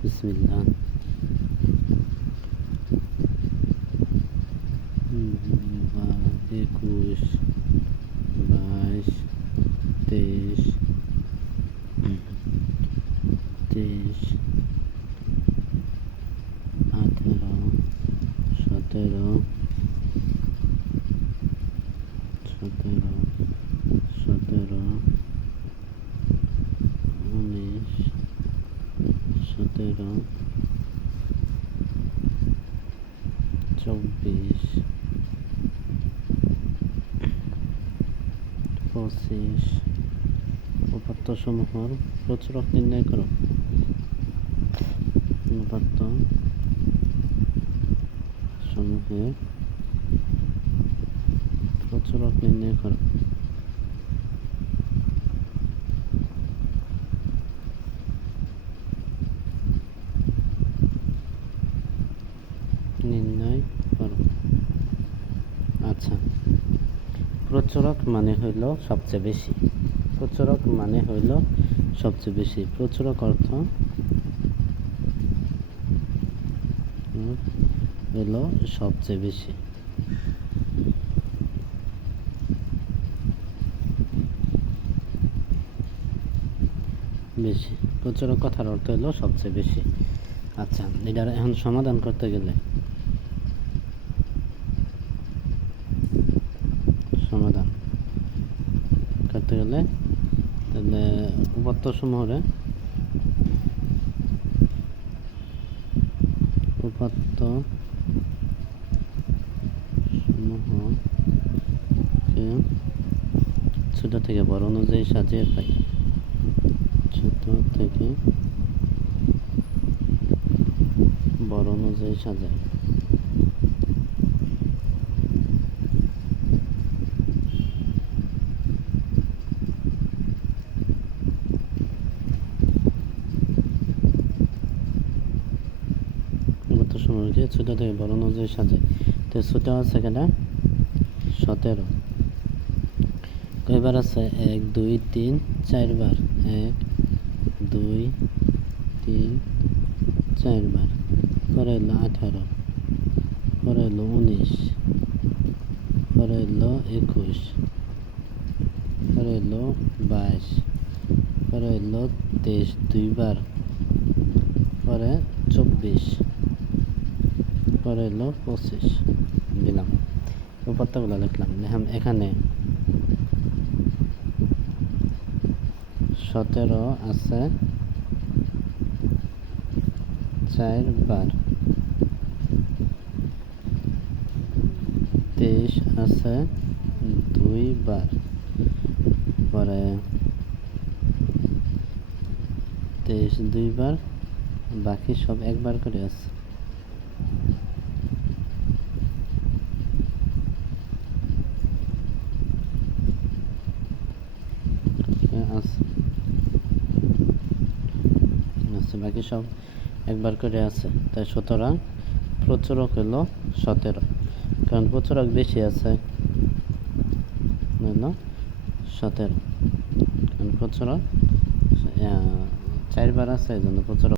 বিসমিল্লাহ। 21, 22, 23, 23, 18, 17, 17, 17, 19, 17, 24, 25 উপাত্তসমূহের প্রচুরক নির্ণয় করো। উপাত্ত সমূহের প্রচুরক নির্ণয় করো। নির্ণয় করো। আচ্ছা, প্রচুরক মানে হইল সবচেয়ে বেশি। প্রচুরক মানে হইল সবচেয়ে বেশি। প্রচুরক অর্থ হইল সবচেয়ে বেশি। বেশি প্রচুরক কথার অর্থ হইল সবচেয়ে বেশি। আচ্ছা, এটার এখন সমাধান করতে গেলে তাহলে উপাত্ত সমূহরে ছোট থেকে বড় অনুযায়ী সাজিয়ে পাই। ছোট থেকে বড় অনুযায়ী সাজাই। সমূহকে ছোট থেকে বড় অনুযায়ী সাজাই। তো ছোট আছে কেনা 17, কয়বার আছে 1 2 3 4 বার। 1 2 3 4 বার। পরে হলো 18, পরে হলো 19, পরে হলো 21, পরে হলো 22, পরে হলো 23 2বার, পরে 24, পরে হলো 25 দিলাম। উপাত্তগুলো লিখলাম। এখানে 17 আছে 4 বার, 23 আছে 2 বার, পরে 23 2 বার, বাকি সব একবার করে আছে। বাকি সব একবার করে আছে। তাই সুতরাং প্রচুরক হলো 17, কারণ প্রচুরক বেশি আছে হলো 17, কারণ প্রচুরক 4 বার আছে, এই জন্য প্রচুরক